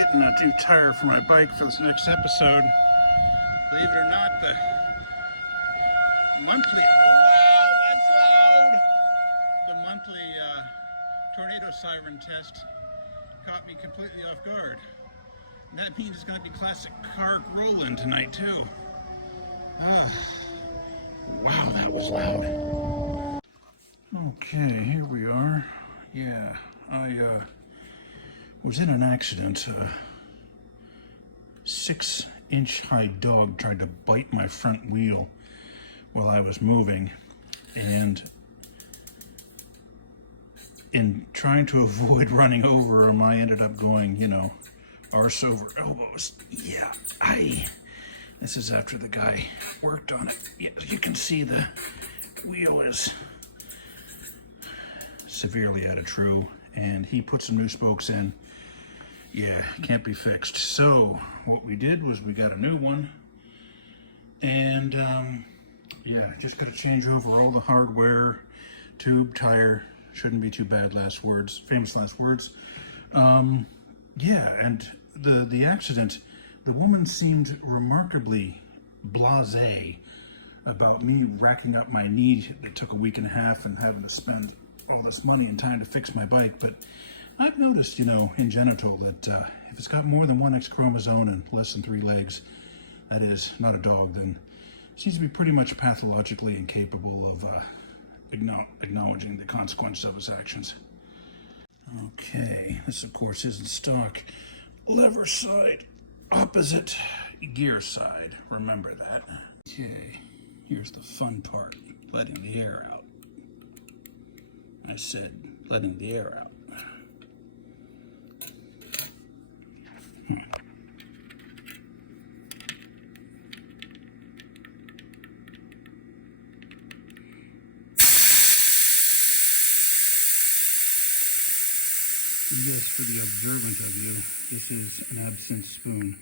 getting a new tire for my bike for this next episode. Believe it or not, the monthly, wow, that's loud! The monthly tornado siren test caught me completely off guard. And that means it's going to be classic car rolling tonight too. Wow, that was loud. Okay, here we are. Yeah, I was in an accident. A 6-inch high dog tried to bite my front wheel while I was moving, and in trying to avoid running over him, I ended up going, you know, arse over elbows. Yeah, this is after the guy worked on it. Yeah, you can see the wheel is severely out of true, and he put some new spokes in. Yeah, can't be fixed. So what we did was we got a new one, and yeah, just got to change over all the hardware, tube, tire. Shouldn't be too bad. Last words, famous last words. Yeah, and the accident, the woman seemed remarkably blasé about me racking up my knee. It took a week and a half and having to spend all this money and time to fix my bike. But I've noticed, you know, in genital that if it's got more than one X chromosome and less than 3 legs, that is not a dog, then it seems to be pretty much pathologically incapable of acknowledging the consequence of its actions. Okay, this of course isn't stock. Lever side, opposite gear side. Remember that. Okay, here's the fun part, letting the air out. I said letting the air out. I guess for the observant of you, this is an absinthe spoon.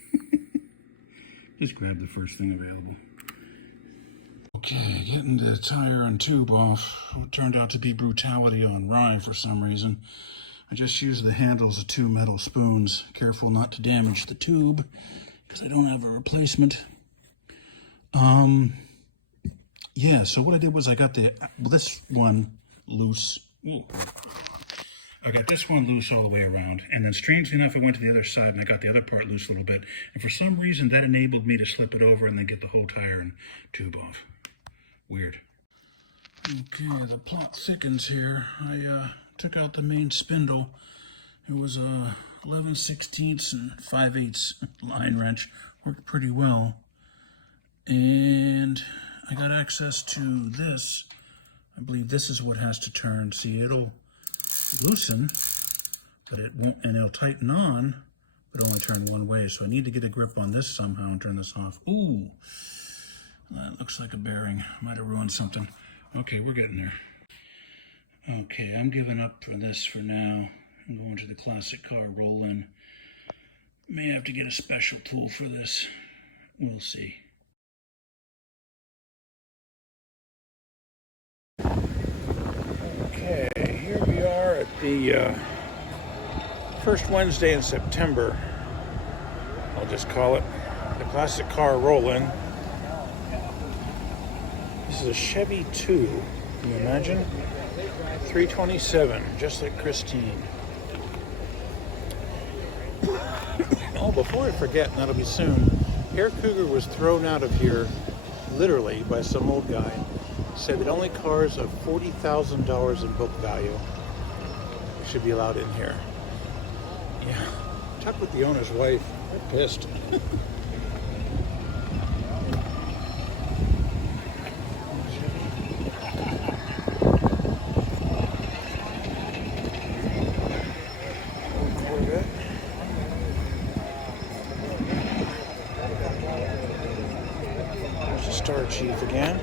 Just grab the first thing available. Okay, getting the tire and tube off. What turned out to be brutality on Rhino for some reason. I just used the handles of 2 metal spoons. Careful not to damage the tube, because I don't have a replacement. Yeah, so what I did was I got this one loose. Ooh. I got this one loose all the way around, and then strangely enough, I went to the other side and I got the other part loose a little bit. And for some reason, that enabled me to slip it over and then get the whole tire and tube off. Weird. Okay, the plot thickens here. I took out the main spindle. It was a 11/16 and 5/8 line wrench. Worked pretty well. And I got access to this. I believe this is what has to turn. See, it'll loosen, but it won't, and it'll tighten on, but only turn one way. So I need to get a grip on this somehow and turn this off. Ooh, that looks like a bearing. Might have ruined something. Okay, we're getting there. Okay, I'm giving up for this for now. I'm going to the classic car roll-in. May have to get a special tool for this. We'll see. Okay, here we are at the first Wednesday in September. I'll just call it the classic car roll-in. This is a Chevy 2. Can you imagine? 327, just like Christine. Oh, before I forget, and that'll be soon, Herr Cougar was thrown out of here, literally, by some old guy. Said that only cars of $40,000 in book value should be allowed in here. Yeah, talk with the owner's wife. They're pissed. There's the Star Chief again.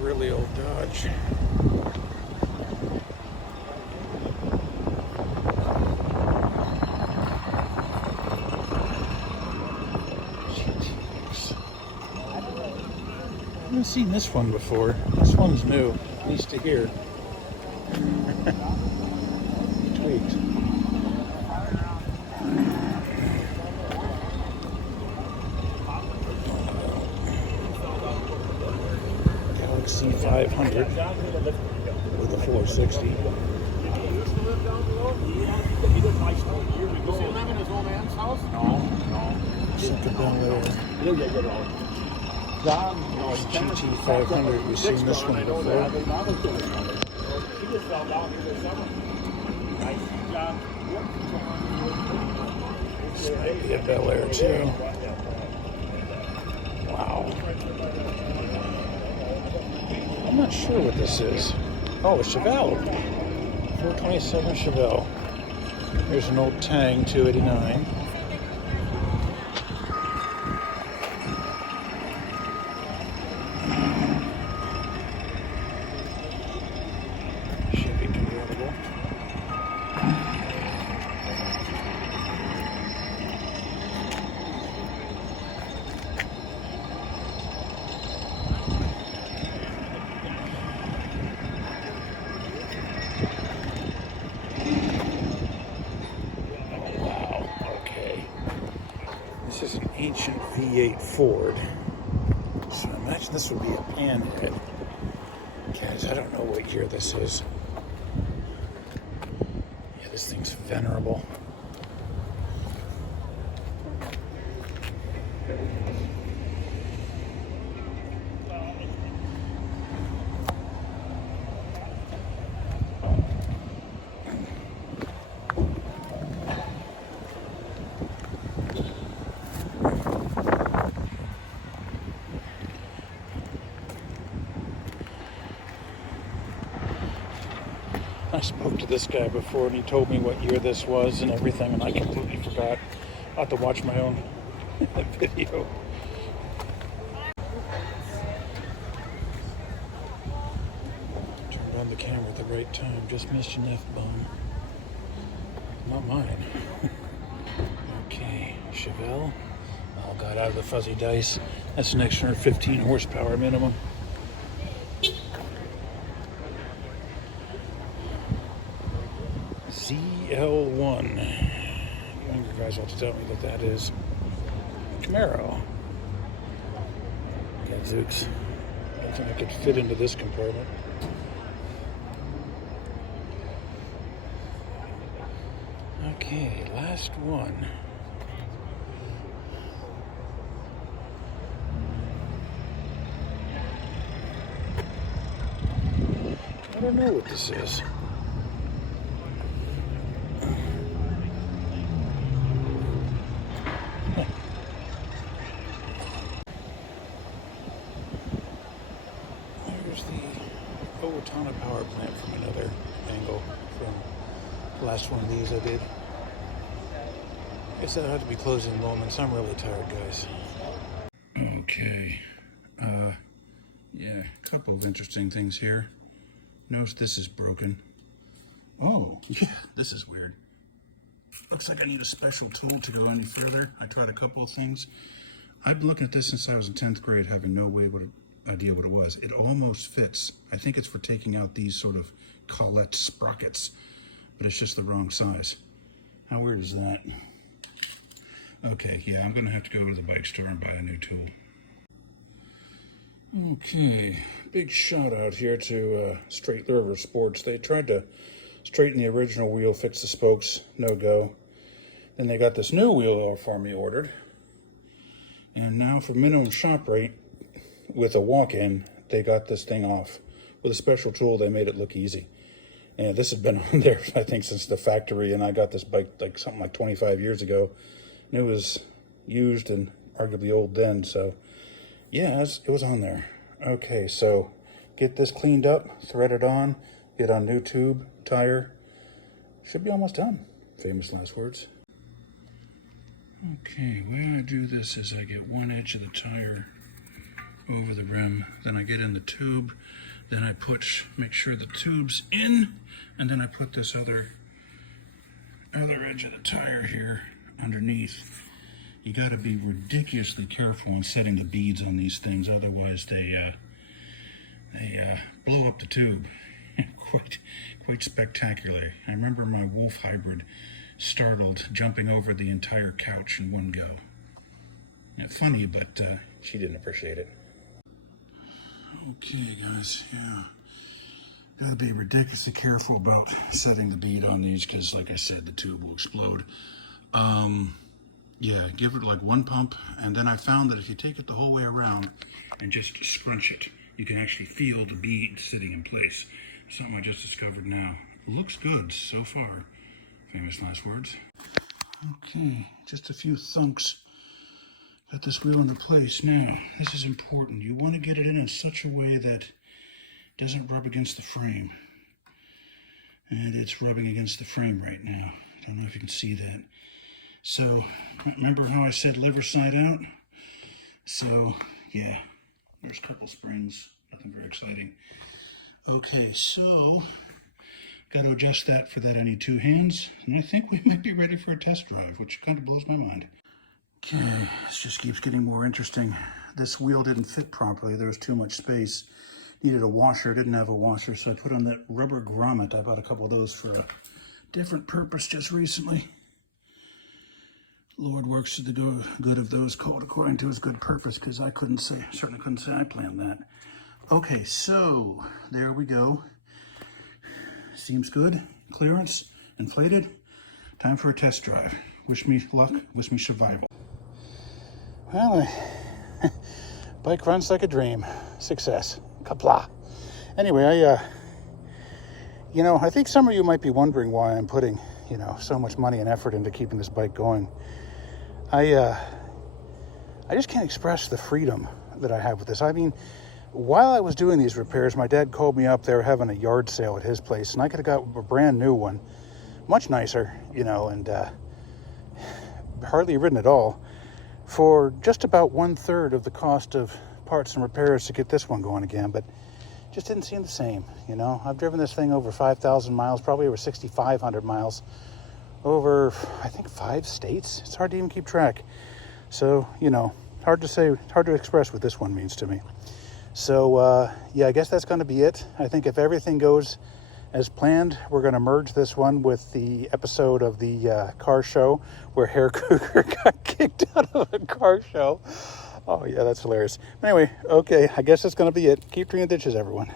Really old Dodge. haven't seen this one before. This one's new, at least to here. Tweaked. Galaxy 500 with a 460. GT 500, we've seen this one before. This might be a Bel Air too. Wow. I'm not sure what this is. Oh, a Chevelle. 427 Chevelle. Here's an old Tang 289. Chevy convertible. This is an ancient V8 Ford. So I imagine this would be a panhead. Guys, I don't know what year this is. Yeah, this thing's venerable. I spoke to this guy before and he told me what year this was and everything, and I completely forgot. I'll have to watch my own video. Turned on the camera at the right time. Just missed an F-bomb. Not mine. Okay, Chevelle. All got out of the fuzzy dice. That's an extra 15 horsepower minimum. ZL1. Younger guys will have to tell me that that is Camaro. Gadzooks. I don't think I could fit into this compartment. Okay, last one. I don't know what this is. Ton of power plant from another angle from the last one of these I did. I guess that'll have to be closing moments. I'm really tired, guys. Okay. Yeah, a couple of interesting things here. Notice this is broken. Oh, yeah, this is weird. Looks like I need a special tool to go any further. I tried a couple of things. I've been looking at this since I was in 10th grade, having no idea what it was. It almost fits. I think it's for taking out these sort of collet sprockets, but it's just the wrong size. How weird is that? Okay, yeah, I'm gonna have to go to the bike store and buy a new tool. Okay, big shout out here to Straight River Sports. They tried to straighten the original wheel, fix the spokes, no go. Then they got this new wheel for me ordered. And now for minimum shop rate, with a walk-in, they got this thing off. With a special tool, they made it look easy. And this has been on there, I think, since the factory, and I got this bike like something like 25 years ago. And it was used and arguably old then, so yeah, it was on there. Okay, so get this cleaned up, thread it on, get on new tube, tire. Should be almost done. Famous last words. Okay, the way I do this is I get one edge of the tire over the rim, then I get in the tube, then I make sure the tube's in, and then I put this other edge of the tire here underneath. you got to be ridiculously careful in setting the beads on these things, otherwise they blow up the tube quite spectacularly. I remember my wolf hybrid startled, jumping over the entire couch in one go. Funny, but she didn't appreciate it. Okay, guys, yeah. Gotta be ridiculously careful about setting the bead on these because, like I said, the tube will explode. Yeah, give it like one pump, and then I found that if you take it the whole way around and just scrunch it, you can actually feel the bead sitting in place. Something I just discovered now. Looks good so far. Famous last words. Okay, just a few thunks. Got this wheel into place. Now, this is important. You want to get it in such a way that it doesn't rub against the frame. And it's rubbing against the frame right now. I don't know if you can see that. So, remember how I said lever side out? So, yeah, there's a couple springs. Nothing very exciting. Okay, so, got to adjust that for that I need 2 hands. And I think we might be ready for a test drive, which kind of blows my mind. Okay, this just keeps getting more interesting. This wheel didn't fit properly. There was too much space. Needed a washer. Didn't have a washer, so I put on that rubber grommet. I bought a couple of those for a different purpose just recently. Lord works to the good of those called according to his good purpose, because I certainly couldn't say I planned that. Okay, so there we go. Seems good. Clearance, inflated. Time for a test drive. Wish me luck, wish me survival. Well, bike runs like a dream. Success. Kapla. Anyway, I think some of you might be wondering why I'm putting, so much money and effort into keeping this bike going. I just can't express the freedom that I have with this. I mean, while I was doing these repairs, my dad called me up. They were having a yard sale at his place, and I could have got a brand new one, much nicer, and hardly ridden at all, for just about 1/3 of the cost of parts and repairs to get this one going again. But just didn't seem the same. I've driven this thing over 5,000 miles, probably over 6,500 miles, over I think 5 states. It's hard to even keep track. So hard to express what this one means to me. So yeah, I guess that's going to be it. I think if everything goes as planned, we're going to merge this one with the episode of the car show where Herr Cougar got kicked out of a car show. Oh yeah, that's hilarious. Anyway, okay, I guess that's going to be it. Keep treating the ditches, everyone.